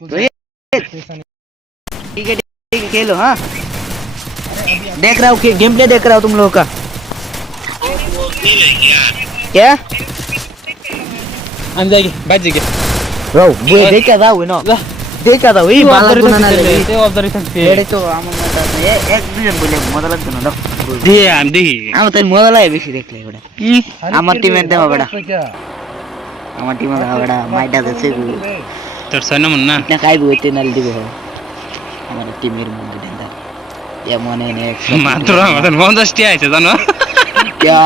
तो ये ठीक है खेलो। हाँ देख रहा हूँ गेम प्ले देख रहा हूँ तुम लोगों का। क्या हम जाएगी बैठ जाएगी रो वो देखा था वो ना देखा था वही बाला गुना ना ले ते ऑब्जर्व करते एड़े तो आम मत ये एक दिन बोले ಮೊದಲ ದಿನ लो दे हम दे आम तो ಮೊದಲ बेसी देख ले बड़ा আমার टीम में दे बड़ा আমার टीम में बड़ा माइटा दे तर सना मुन्ना इतना काय भी होते नाल दिबे हो हमारे टीम में मुंडे देंदा या मने ने मात्र मदन मोहन दस्टी आइছে জানো क्या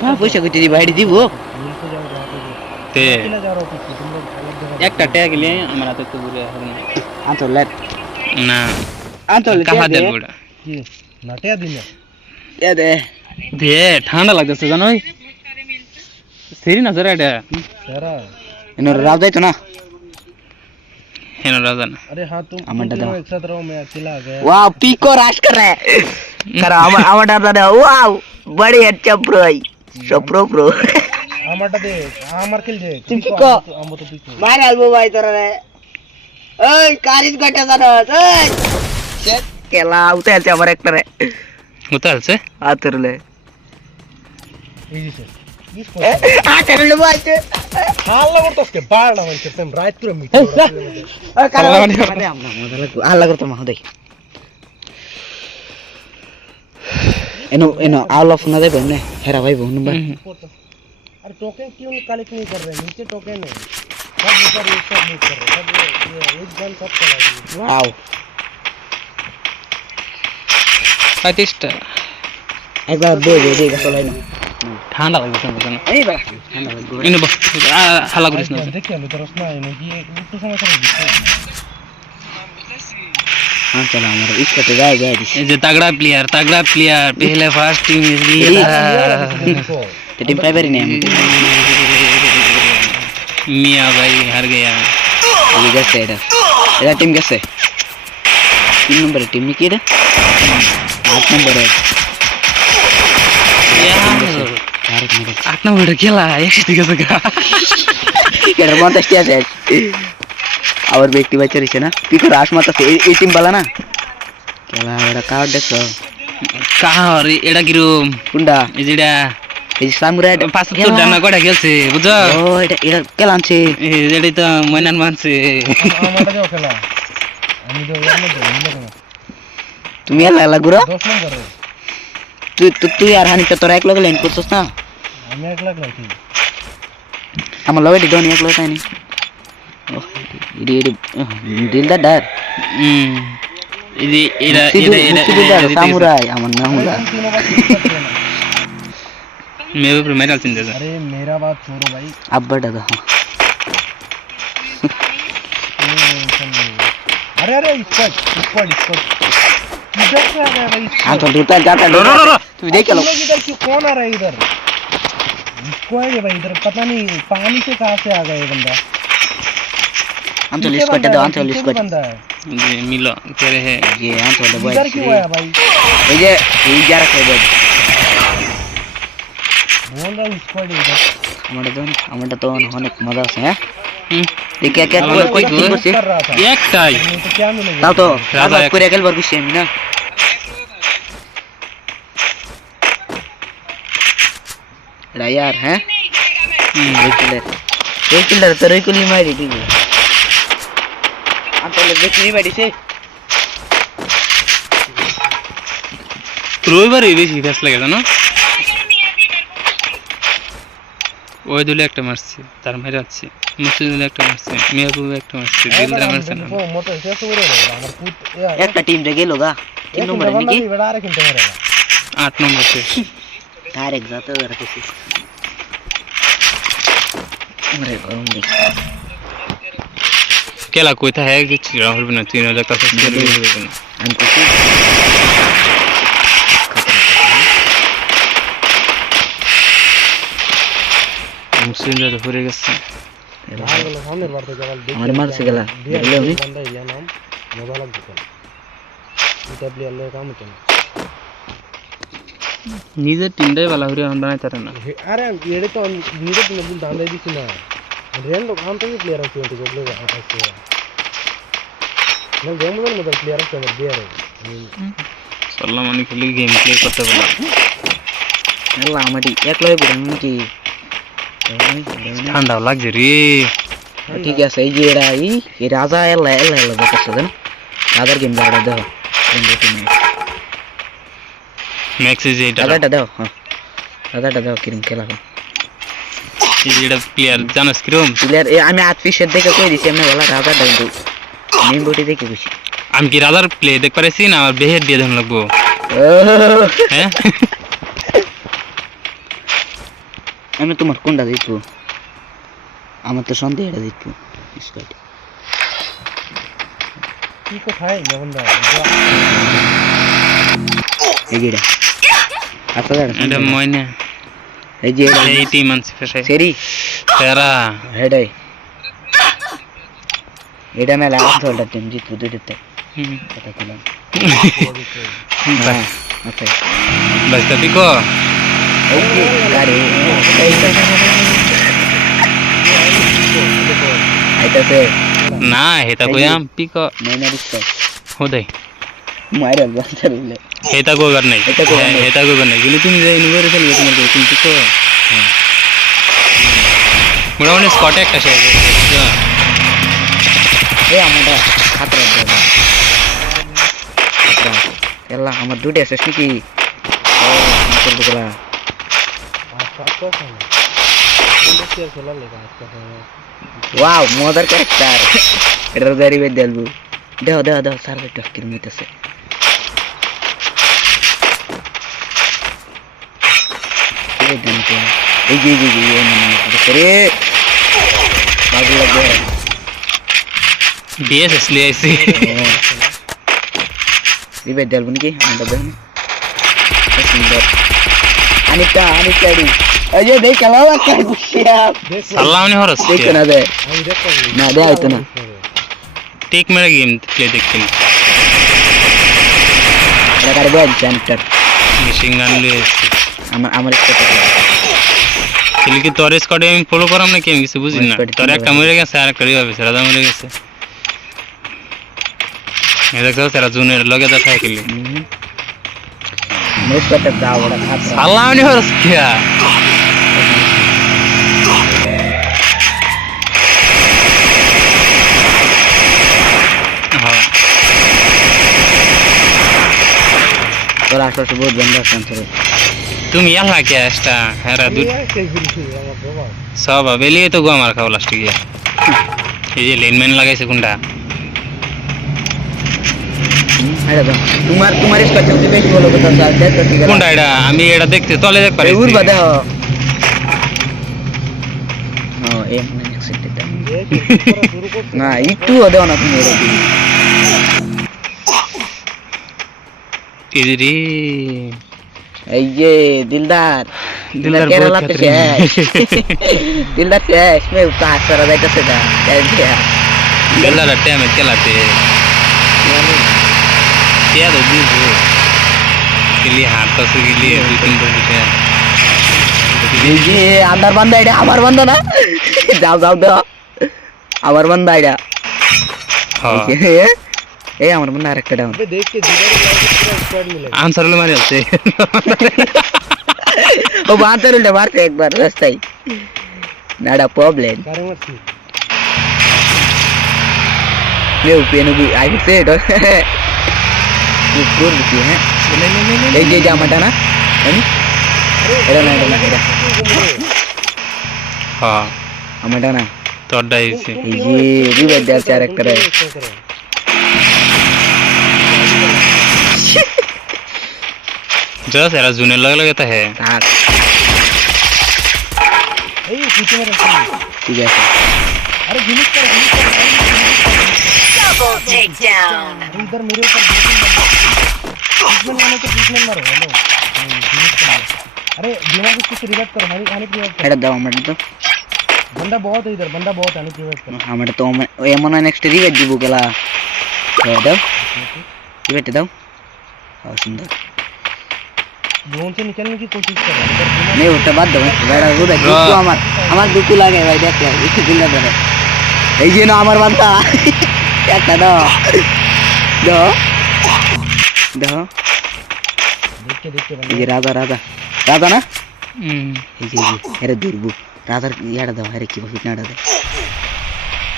कहां पैसा को तेरी भाई दीबो ते একটা ট্যাগ ले हमरा तो तो बुरे है आंतो लेट ना आंतो ले कहां दे बुड़ा কি নাটিয়া দিলে दे দে ঠান্ডা লাগতেছে জানো সেরি না জরা এটা तेरा इनो राव दे तो ना हेनो राजन अरे हाँ तुम अमंडा तीनों दो। एक साथ रहो मैं अकेला आ गया वाह पीको राश कर रहा है करा आमा डर रहा है वाह बड़ी अच्छा प्रो है सो प्रो আমারটা দে আমার কিল দে तुम पिको আমো তো পিকো मार अल्बो भाई तोरा रे ओए कारिज गटा जानो ओए केला उते আছে আমার একটা রে উতালছে আতরলে এই দিছে আতরলে বাইতে হাল্লা করতেছে বাড়া হইছে তেম রাত করে মিট ওই কারা আরে আমরা মজা লাগবে আল্লাহ করতে মা দেখ एनो ऑल ऑफ ना दे बने हेरा भाई बोन बा अरे टोकन क्यों कलेक्ट नहीं कर रहे नीचे टोकन है सब ऊपर एक साथ मूव कर रहे सब ये एक गन सब चला गया वाओ পাতিস্টা एक बार दे चलाई ना ঠান্ডা লাগতেছে জানো এই বা ঠান্ডা লাগবে ইনো বস হালা করিস না देखिए लो तरस ना है कि एक तो समझ रहा हां चला हमारा इसका तो जाए दिस এই যে तगड़ा प्लेयर पहले फर्स्ट टीम देखो तो टीम प्राइमरी नेम मियां भाई हार गया अभी कैसे है टीम कैसे 3 नंबर टीम में किधर 8 नंबर है यार 8 नंबर खेला एक दिखे सका केडर मत अस्टिया है और व्यक्ति बच्चे रहे ना पिको राश मत से ए टीम वाला ना केला एड़ा कार्ड देखो कहाँ और एड़ा गिरो कुंडा एजिडा এই সামুরাই পাঁচ তো ডানা কটা খেলছে বুঝছো ও এটা কেলা আনছে এটাই তো ময়নান মানছে আমারটা যাও খেলা আমি তো ইয়ার মধ্যে মিলে তুমি এলা গুরা 10 नंबर है তুই আর হানি তো তোরা এক লগে লাইন করছস না আমি এক লাখ লাইছি আমার লগে ডন এক লগে তাইনি ও ইডি দিল দা ডার ఇది এটা সামুরাই আমার নাম হলা मेरे ऊपर मेरा चिंता है अरे मेरा बात छोड़ो भाई अब बड़ा था अरे अरे स्क्वाड इधर से आ गया भाई हां तो दूता जाता रो तू देख लो इधर क्यों कौन आ रहा है इधर स्क्वाड है भाई इधर पता नहीं पानी से कहां से आ गया ये बंदा हम तो लिस्ट करते दो हम तो लिस्ट कर बंदा है जी मिलो कह रहे हैं ये हम तो दबाई इधर क्यों आया भाई ये जा रखा है बोल रहा हूं स्क्वाड है इधर हमारे तो होने मजा से है देखिए क्या कोई टीम से कर रहा था एक टाई तो क्या मिलेगा ताऊ तो राजा अब कोई अगल वर्ग से ना यार हैं एक किलर तो रे कुली मारी थी हम तो ले देखनी बैठी से রবিবার বেশি ফেস লাগে জানো ওই দুলে একটা মারছি তার মেরে যাচ্ছে মুসলিম দুলে একটা মারছে মিয়াবু একটা মারছে দিলদার মারছে না वो मोटर से हो रहा है हमारा पूत एक टीम रे गेलो गा 3 नंबर है की बड़ा रखिन तुम्हारे 8 नंबर से डायरेक्ट जाते हो रखे से अरे बंदे केला कोई था है कि राहुल बिना 3000 का से हमको मुस्लिम जो पूरे गसे सामने बार तो जवाल देख हमारे मार से गला ले उन्हें बंदा है नाम मजा लग गया डब्ल्यू एल काम होता है নিজের টিমটাই ভালো করে আমরা নাই তারে না अरे ये तो नीरज ने बुल दांदे दी ना रैंडम हम तो प्लेयर है 20 को प्लेयर है ऐसे मैं गेम में मदर प्लेयर है मेरे दिया है চললাম মানে খালি গেম প্লে করতে বলা ಎಲ್ಲ ಮಾಡಿ একলাই বিরান কি ঠান্ডাও লাগছে রে ঠিক আছে এই যে এরা এই রাজা এলা এলা এলা দেখছে জানো রাজার গেম লাড়া দাও ম্যাক্স যে এটা রাজাটা দাও হ্যাঁ রাজাটা দাও কিরম খেলা হয় এই যে এটা প্লেয়ার জানাস কিরম প্লেয়ার আমি আতফিশের দেখে কই দিছি এমনি বলা রাজাটা দাও মেইন বডি দেখে খুশি আমি কি রাজার প্লে দেখ পারেছি না আমার বেহের দিয়ে দেন লাগবো হ্যাঁ আমি তোমার কোনটা দেখবো আমার তো সন্দেহ এটা দেখবো স্কট की को खाए ये बंदा এই যে এটা আপনারা এটা ময়না এই যে এই টিম আনছে ফেসে সেরি তেরা হেডাই এটা মেলা আসলটা টিম জিতবো দুইটাতে কথা বললাম আচ্ছা বাস্তা পিকো এই যে গাড়ি আইতাছে না হেতা কইয়াম পিকো মেনা দিচ্ছে হোদাই মাইরা বাচ্চা রইলে হেতা কইবার নাই হেতা কইবার নাই। হেতা কইবার নাই কিন্তু তুমি যে ইনভারে খেলবে তোমার কই তুমি পিকো মোটামুটি স্কটে একটা শেষ এই আমরা খাতরা দেব খাতরা এলা আমার দুটো শেষ নাকি ও আমাদের দুলা आपका कौन है बंदा क्या चला लेगा आपका ওয়াও মজার ক্যারেক্টার এটার গাড়ি বেদ দেলবো দাও দাও দাও সার্ভার টকির মতেছে এই দেন তো এই যে রে বাবু লাগে ডিএসএস লিয়ে আইছি রিবেদ দেলবো নাকি আমরা দেখুন সুন্দর আনিতা আনিতাড়ি এই যে দেখ খেলা লাগছে বুঝিয়া আল্লাহ উনি হরস দেখতে না দে हम देखो না দে আইতো না টেক মেরে গেম প্লে দেখতেন এটা কারে বল জানটার মেশিন গান লিয়ে আইছি আমার স্কোর খেলি কি তোর স্কোয়াডে আমি ফলো করাম নাকি আমি কিছু বুঝি না Squad তোর একটা মরে গেছে আর একটা রিভাইভ হইছে রাজা মরে গেছে এই দেখো তারা জুনের লগে দা থাকে খেলি মোট কত দাও ওরা খাতরা আল্লাহ উনি হরস কিয়া হ্যাঁ তোর আশেপাশে বহুত বন্ধু আছে তোর তুমি ইয়াল্লা কে আসটা হ্যাঁ দু ये कैसे भी हम बाबा সব বেলিয়ে তো গো আমার খাও লাস্টে গিয়া এই যে লাইনম্যান লাগাইছে কোনটা আরে দাও তোমার স্কোর চলতে বেশি ভালো কথা আছে দেখ তো ঠিক আছে কোনটা এটা আমি এটা দেখতে তলে দেখ পারি উড়বা দাও ও এম না নেক্সট দাও ये पूरा शुरू को না একটু দাও না তুমি ওরা দিবি ইদি এই যে দিলদার দিলদার কেরালা বহুত তে খাতরে। দিলদার শেষ মে কাজ করা যাইতেছে না গেলা টাইমে খেলাতে क्या दो दिन हो के लिए हाथ तो से के लिए 2-3 बजे এই যে আন্দার বান্দা এটা আমার বান্দা না যাও যাও দাও আমার বান্দা এটা हां এই আমার বান্দা আরেকটা ডাউন अबे देख के जिधर जाओगे पूरा स्क्वाड मिलेगा आंसर ले मारे আছে ও বাঁধতে উল্টে মারছে একবার রাস্তায় নাডা প্রবলেম करेंगे सी মেউ পেনুবি আইছে এটা গুড কি হ্যাঁ এই যে জামাটা না আমি এটা না এটা हां আমাটা না তোর ডাইছে এই যে রিভাইভ দেওয়ার ক্যারেক্টার जो सारा जूने लग लगता है আর ए पीछे में रखो ঠিক আছে अरे गिलिस कर Double takedown. इधर मेरे ऊपर ट्रीटमेंट आने तो ट्रीटमेंट मारो हेलो गिलिस कर अरे दिमाग इसको रिवर्स करो हानि रिवर्स करो এটা দাও আমাটা তো बंदा बहुत है इधर बंदा बहुत है हानि रिवर्स करो আমাটা তো এমন নেক্সট রিভাইভ দিব গেলা দাও রিভাইভ দাও সুন্দর ड्रोन से निकलने की कोशिश कर रहा है नहीं होता बात दो बेड़ा वो देख हाँ। दुकु আমার দুকু লাগে ভাই দেখ একটু দিলে ধরে এই যে না আমার বান্দা একটা দাও দাও দাও देख के এই যে রাজা রাজা রাজা না হুম এই যে আরে দুর্বু রাজার ইয়াটা দাও আরে কি ভাবে নাড়া দে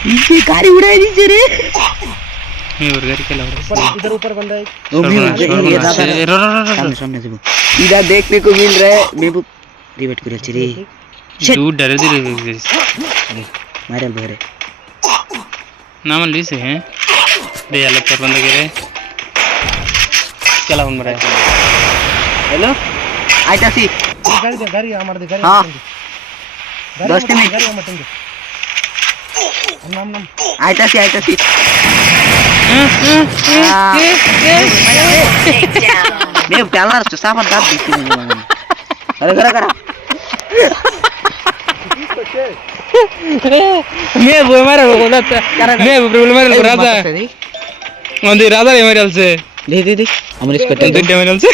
এই যে গাড়ি উড়াই দিছে রে मैं और घर के लग ऊपर ऊपर बंदा है ओ भी ये राजा सामने सामने से इधर देखने को मिल रहा है महबूब रिवेट করে রে दू डरे दे मारल भरे नाम लिसे हैं बे यार पर बंद करे चला उन मरे हेलो आइतासी गाड़ी हमारे दे गाड़ी हाँ। गाड़ी 10 मिनट। गाड़ी मत दे नाम नाम आइतासी मैं प्याला तो सामान दाब देखी नहीं अरे करा करा मैं वो मारे बोला था मैं प्रॉब्लम मारे राजा ओंदी राजा रे मारे से दे दे हमर इसको टेल दुड्डे मारे से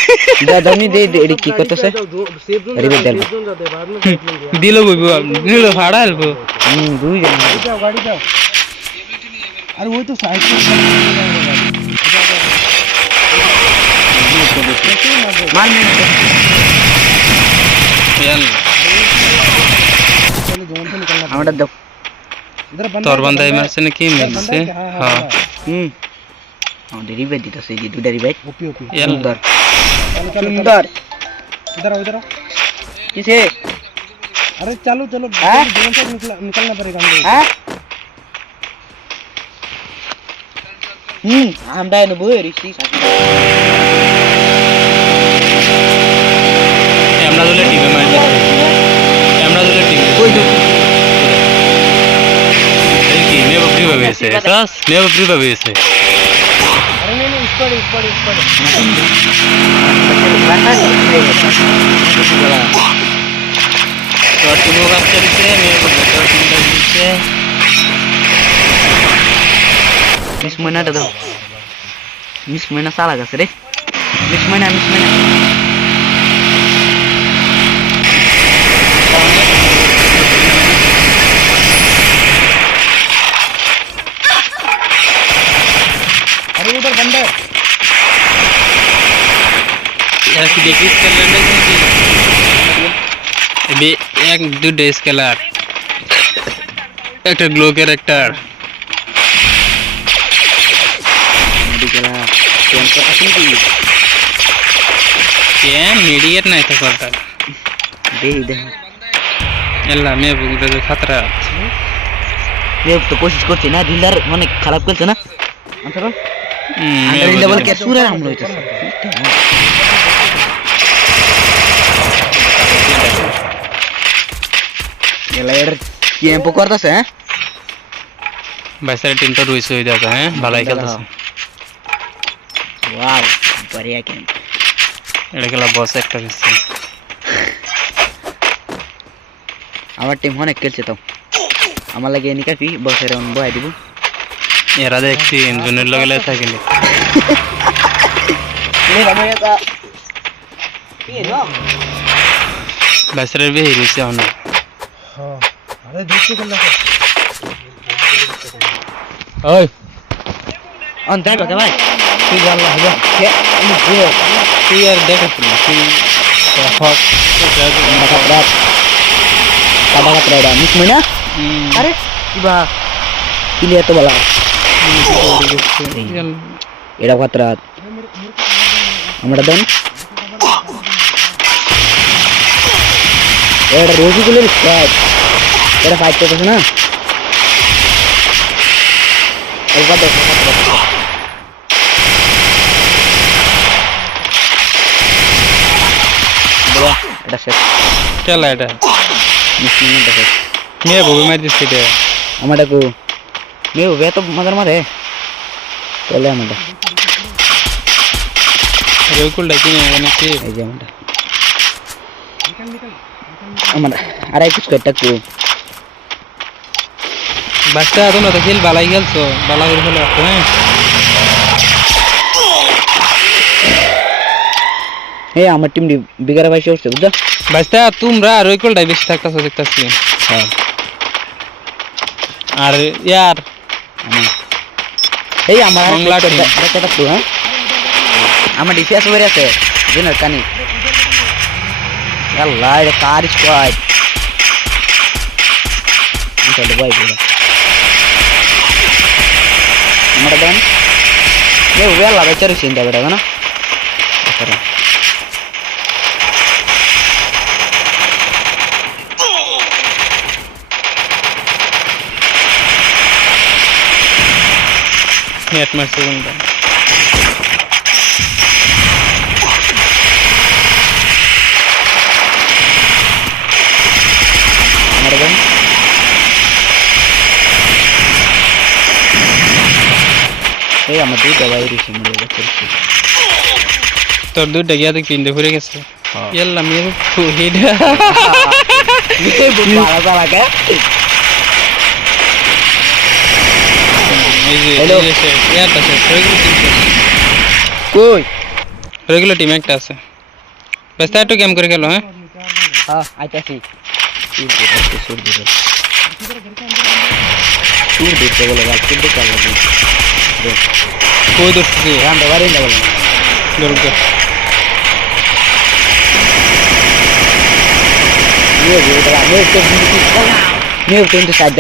दादा दे दे की करते से अरे बेदल दिलो दिलो फाड़ा हलबो दुई जन जाओ गाड़ी जाओ अरे वो तो साइड पे मान में यार चलो जोन से निकलना हमरा दो इधर बंदा तोर बंदा में से की मिल से हां हां डेरी बेदी तो से जी डेरी बेद ओपी ओपी यार सुंदर सुंदर सुंदर इधर आओ इधर आओ किसे अरे चलो चलो हाँ? जोन से निकलना पड़ेगा हम लोग हैं हम डाय न बोए ऋषि कैमरा दुले टीवी में कैमरा दुले टीवी कोई तो की मैं बकरी बवे से बस मैं बकरी बवे से अरे नहीं इस पर तो तुम लोग आप चलते हैं मैं को बेटा तुम से मिस मना दो मिस मना साला का रे मिस मना अरे उधर बंदा है यार की देखिए कर लेने की अबे एक दो डेस कलर একটা গ্লো ক্যারেক্টার मेडिकला टेन पता की কেন মিডিয়েট নাই তো করতা दे ಎಲ್ಲ মে বুগরে খতরা ये तो कोशिश करते ना दिलदार माने खराब करते ना अंतर अंदर डबल के सूरा हम लोग ये लायर tiempo cortas বাইসারে টিম তো রুইস হয়ে যাতা হ্যাঁ ভালোই খেলতেছে वाओ बढ़िया गेम এটা খেলা বস একটা বেশি আমার টিম অনেক খেলছে তো আমার লাগে নিকাফি বসের অন বয় দিব এরা দেখছি ইঞ্জিনের লগে লে থাকিলে Mira, voy a ¿Qué no? বাইসারে বেহি রইছে হনা हाँ अरे देख के करना है ওই On tengo que vai. Sí, ya lo ya. ¿Qué? তুই আর দেখাস না তুই হক Kada katra mis mana? Are, iba pilih atau bala. Era katra. Amada dan. Era rozi ko le squad. Era fight করতেছ না? একবার দেখো বড় এটা শেষ চল এটা মিশন দেখো মে বউ মার দিছে রে আমাটা কো মে ও তো মগর মারে চলে আমাটা রেকুল ডাকি না কি এই যে আমাটা আমাটা আরে কিছু একটা কো বাচ্চা তোমরা তো খেল বালাই খেলছো বালা করে খেলে হ্যাঁ এই আমার টিম বিগারে বাইশে উঠছে বুঝছো বাইস্তা তোমরা আর ওই কোলটাই বেশি থাকতেছো দেখতেছি হ্যাঁ আর ইয়ার আমার এই আমার বাংলা team। দেখটা তো হ্যাঁ আমার ডিফেন্স ওরে আছে জেনার কানি আল্লাহ এটা কার স্কোয়াড চলো ভাই বলো আমার দেন ये वेला बेचारी चिंता बेटा ना करो नेट में सेकंड हमारे बहन এই আমার দুইটা বাইরে এসে মরে গেছে তোর দুইটা গিয়া দেখ তিনটে ঘুরে গেছে ইয়াল্লা মেরে হেড নিতে বালা বালা কে এই যে Hello? এই যে ইয়ারটা শেষ রেগুলার টিম শেষ কই রেগুলার টিম একটা আছে ব্যস্ত একটু গেম করে গেল হ্যাঁ হ্যাঁ আইতাছি সুর দিতে বলে গাল সুর দিতে লাগবে कोई दोस्त नहीं রাম বাড়ি না বলে जरूर कर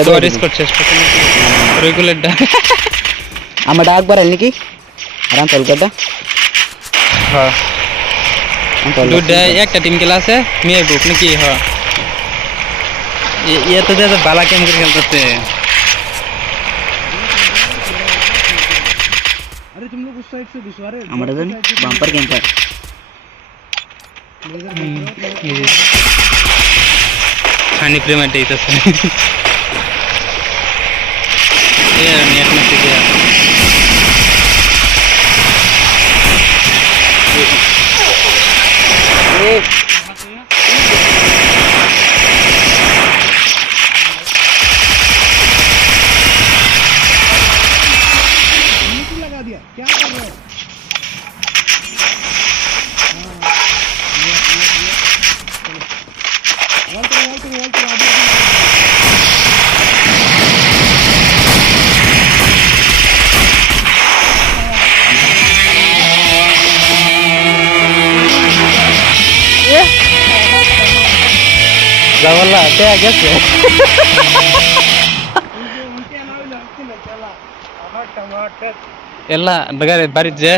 तो रिस्क कर चेस्ट रेगुलर डा আমার ডাক বাড়াল নাকি আরাম চল করদা हां আমি চল দুটা একটা টিম ক্লাস है मैं ग्रुप নাকি हां ये तो ज्यादा बाला गेम कर खेलते हैं अरे तुम लोग उस साइड से घुसवा रहे আমার জানি বাম্পার গেম পায় खानी प्रेम देता है ये नेट में से गया लगा दिया क्या कर रहे हो जावला ते गेছে ಎಲ್ಲ ಬಗಾರೆ ಬಾರಿ ಜೆ